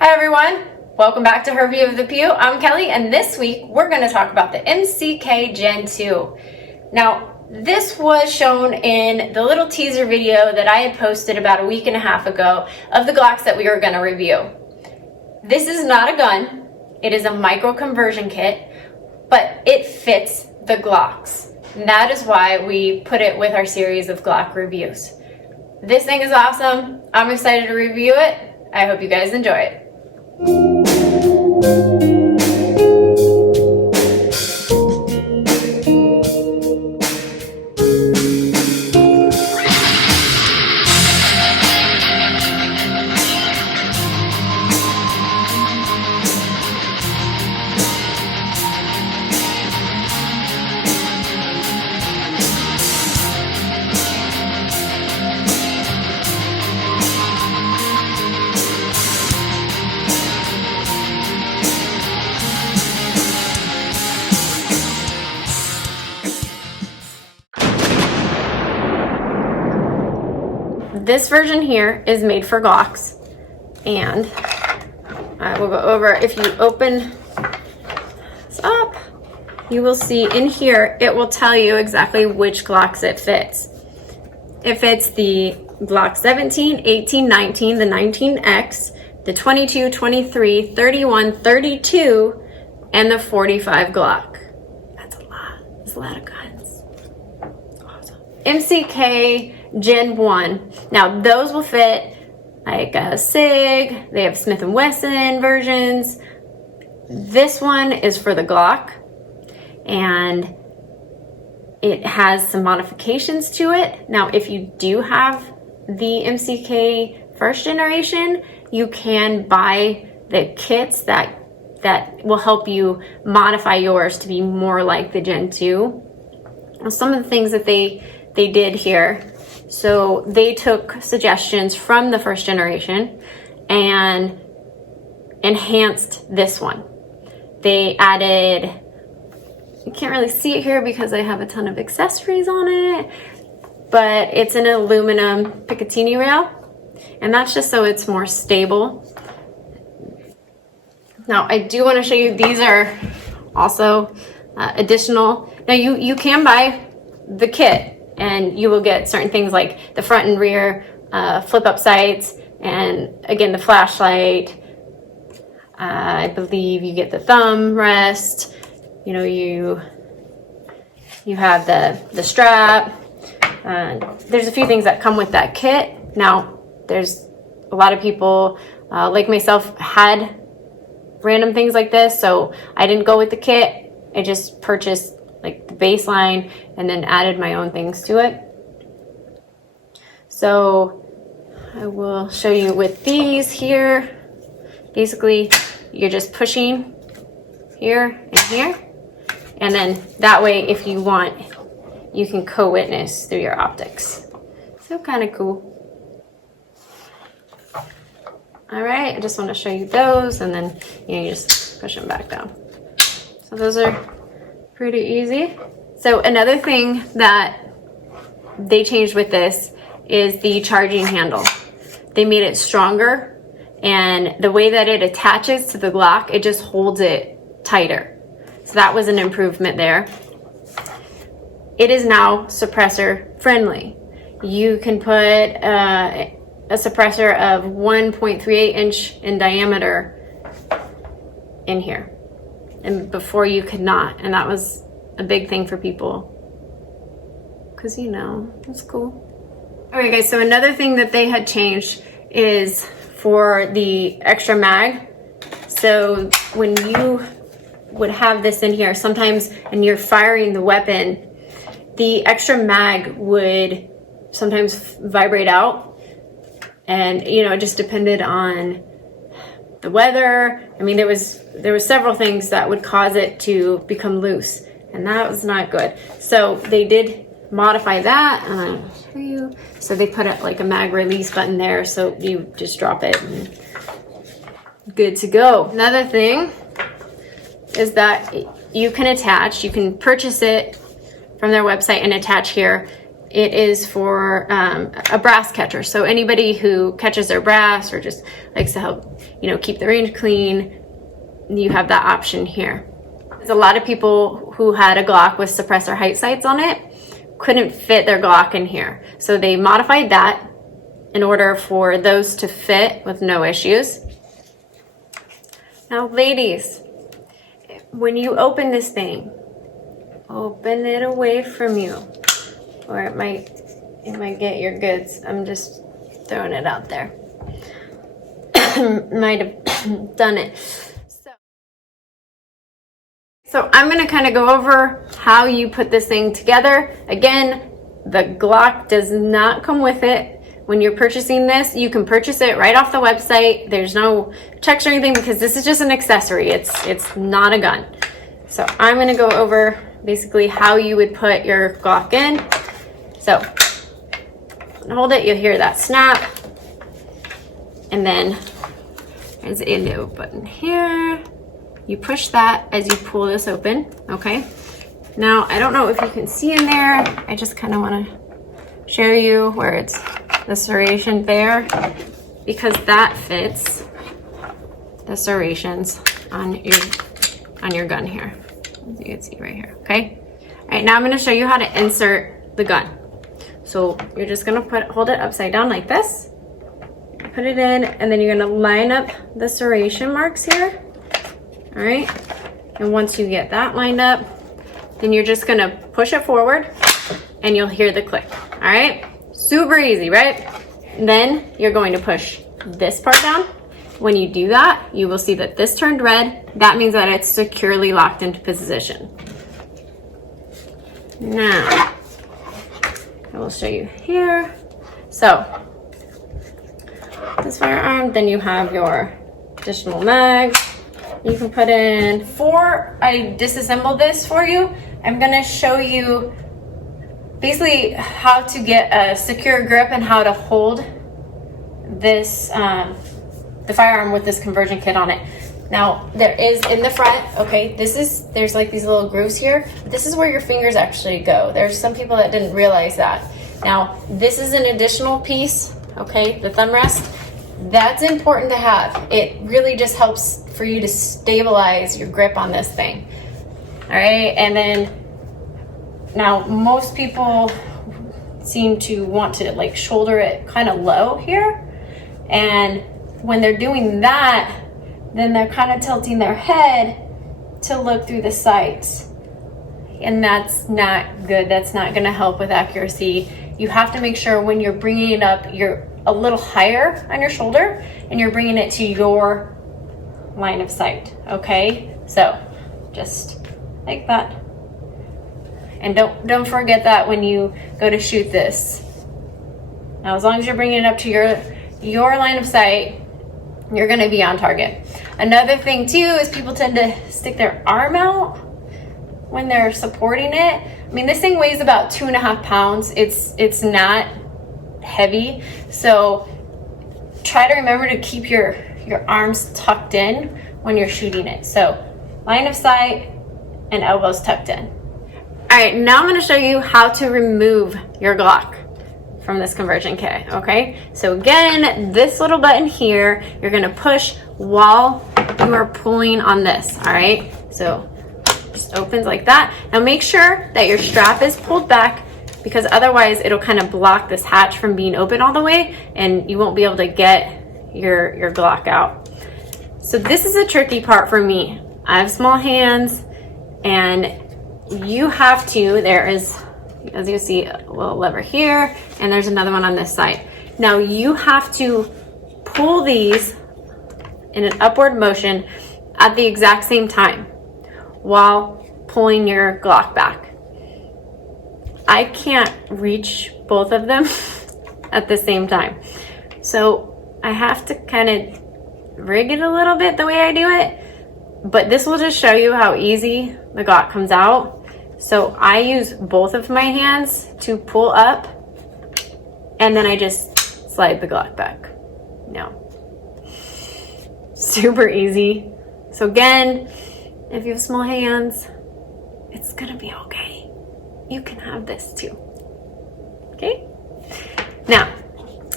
Hi everyone, welcome back to Her View of the Pew. I'm Kelly, and this week we're going to talk about the MCK Gen 2. Now, this was shown in the little teaser video that I had posted about a week and a half ago of the Glocks that we were going to review. This is not a gun, it is a micro conversion kit, but it fits the Glocks. And that is why we put it with our series of Glock reviews. This thing is awesome. I'm excited to review it. I hope you guys enjoy it. This version here is made for Glocks, and I will go over, if you open this up, you will see in here, it will tell you exactly which Glocks it fits. It fits the Glock 17, 18, 19, the 19X, the 22, 23, 31, 32, and the 45 Glock. That's a lot. That's a lot of guns. Awesome. MCK Gen 1. Now those will fit like a SIG, they have Smith & Wesson versions. This one is for the Glock, and it has some modifications to it. Now if you do have the MCK first generation, you can buy the kits that will help you modify yours to be more like the Gen 2. Now, some of the things that they did here, so they took suggestions from the first generation and enhanced this one. They added, you can't really see it here because I have a ton of accessories on it, but it's an aluminum Picatinny rail, and that's just so it's more stable. Now I do want to show you, these are also additional. Now you can buy the kit, and you will get certain things like the front and rear flip up sights, and again the flashlight. I believe you get the thumb rest. You know, you have the strap. There's a few things that come with that kit. Now there's a lot of people like myself had random things like this, so I didn't go with the kit. I just purchased like the baseline and then added my own things to it. So I will show you with these here. Basically, you're just pushing here and here, and then that way, if you want, you can co-witness through your optics. So kind of cool. All right, I just want to show you those, and then you just push them back down. So those are pretty easy. So another thing that they changed with this is the charging handle. They made it stronger, and the way that it attaches to the Glock, it just holds it tighter. So that was an improvement there. It is now suppressor friendly. You can put a suppressor of 1.38 inch in diameter in here, and before you could not, and that was a big thing for people because, you know, it's cool. All right guys, so another thing that they had changed is for the extra mag. So when you would have this in here, sometimes when you're firing the weapon, the extra mag would sometimes vibrate out, and you know, it just depended on the weather. I mean, there was several things that would cause it to become loose, and that was not good. So they did modify that, and I'll show you. So they put up like a mag release button there, so you just drop it and good to go. Another thing is that you can attach, you can purchase it from their website and attach here it is for a brass catcher. So anybody who catches their brass or just likes to help, you know, keep the range clean, you have that option here. There's a lot of people who had a Glock with suppressor height sights on it couldn't fit their Glock in here. So they modified that in order for those to fit with no issues. Now, ladies, when you open this thing, open it away from you, or it might get your goods. I'm just throwing it out there. Might have done it. So I'm going to kind of go over how you put this thing together. Again, the Glock does not come with it. When you're purchasing this, you can purchase it right off the website. There's no checks or anything because this is just an accessory. It's not a gun. So I'm going to go over basically how you would put your Glock in. So hold it, you'll hear that snap. And then there's a no button here. You push that as you pull this open, okay? Now, I don't know if you can see in there. I just kind of want to show you where it's the serration there, because that fits the serrations on your gun here, as you can see right here, okay? All right, now I'm gonna show you how to insert the gun. So you're just gonna hold it upside down like this, put it in, and then you're gonna line up the serration marks here, all right? And once you get that lined up, then you're just gonna push it forward and you'll hear the click, all right? Super easy, right? Then you're going to push this part down. When you do that, you will see that this turned red. That means that it's securely locked into position. Now, I will show you here. So, this firearm, then you have your additional mags you can put in. Before I disassemble this for you, I'm gonna show you basically how to get a secure grip and how to hold this, the firearm with this conversion kit on it. Now, there is in the front, okay, there's like these little grooves here. This is where your fingers actually go. There's some people that didn't realize that. Now, this is an additional piece, okay, the thumb rest. That's important to have. It really just helps for you to stabilize your grip on this thing. All right, and then now most people seem to want to like shoulder it kind of low here. And when they're doing that, then they're kind of tilting their head to look through the sights. And that's not good. That's not gonna help with accuracy. You have to make sure when you're bringing it up, you're a little higher on your shoulder and you're bringing it to your line of sight, okay? So just like that. And don't forget that when you go to shoot this. Now, as long as you're bringing it up to your line of sight, you're gonna be on target. Another thing too is people tend to stick their arm out when they're supporting it. I mean, this thing weighs about 2.5 pounds. It's not heavy, so try to remember to keep your arms tucked in when you're shooting it. So line of sight and elbows tucked in. All right, now I'm gonna show you how to remove your Glock from this conversion kit, okay? So again, this little button here, you're gonna push while you are pulling on this, all right? So just opens like that. Now make sure that your strap is pulled back, because otherwise it'll kind of block this hatch from being open all the way and you won't be able to get your Glock out. So this is a tricky part for me. I have small hands and you have to, there is, as you see, a little lever here and there's another one on this side. Now you have to pull these in an upward motion at the exact same time while pulling your Glock back. I can't reach both of them at the same time. So I have to kind of rig it a little bit the way I do it, but this will just show you how easy the Glock comes out. So I use both of my hands to pull up and then I just slide the Glock back. Now, super easy. So again, if you have small hands, it's gonna be okay. You can have this too. Okay? Now,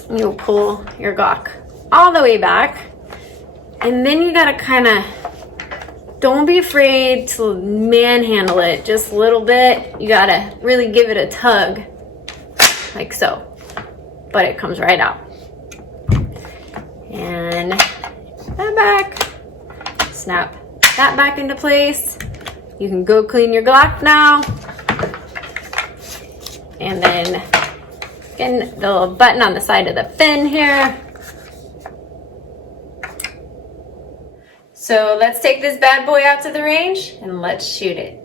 you'll pull your Glock all the way back, and then you gotta kind of, don't be afraid to manhandle it just a little bit. You gotta really give it a tug, like so, but it comes right out. And that back, snap that back into place. You can go clean your Glock now. And then again, the little button on the side of the fin here. So let's take this bad boy out to the range and let's shoot it.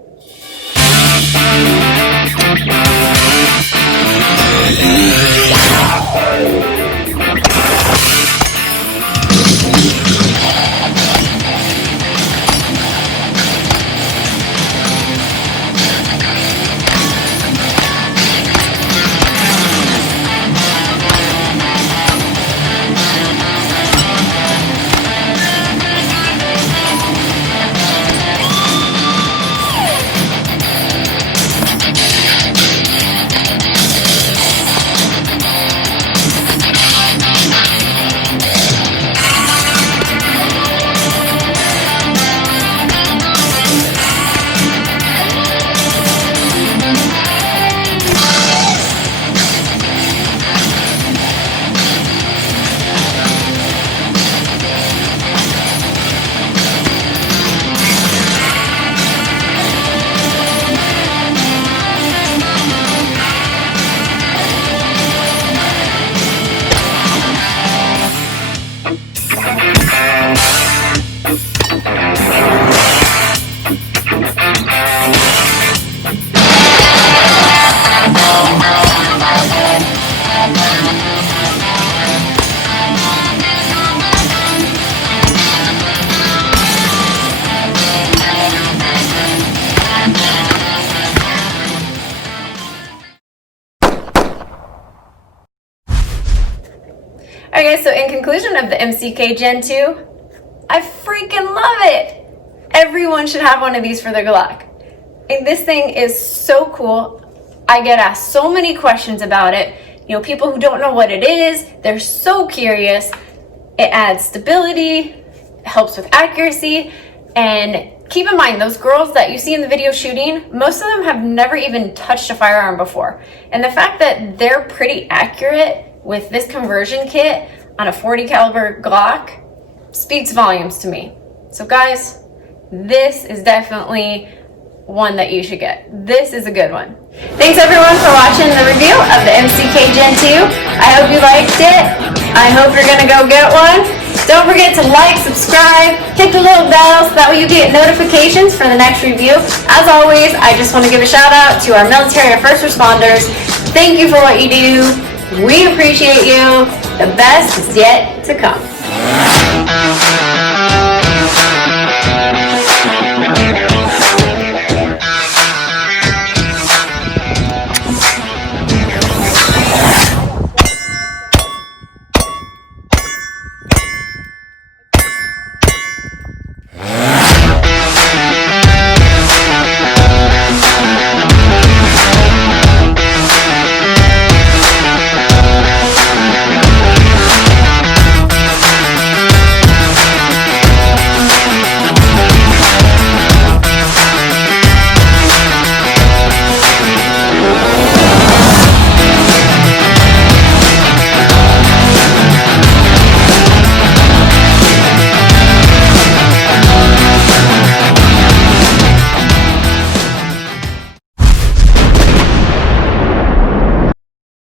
Okay, so in conclusion of the MCK Gen 2, I freaking love it. Everyone should have one of these for their Glock. And this thing is so cool. I get asked so many questions about it. You know, people who don't know what it is, they're so curious. It adds stability, helps with accuracy, and keep in mind, those girls that you see in the video shooting, most of them have never even touched a firearm before. And the fact that they're pretty accurate with this conversion kit on a 40 caliber Glock speaks volumes to me. So guys, this is definitely one that you should get. This is a good one. Thanks everyone for watching the review of the MCK Gen 2. I hope you liked it. I hope you're gonna go get one. Don't forget to like, subscribe, hit the little bell so that way you get notifications for the next review. As always, I just want to give a shout out to our military and first responders. Thank you for what you do. We appreciate you. The best is yet to come.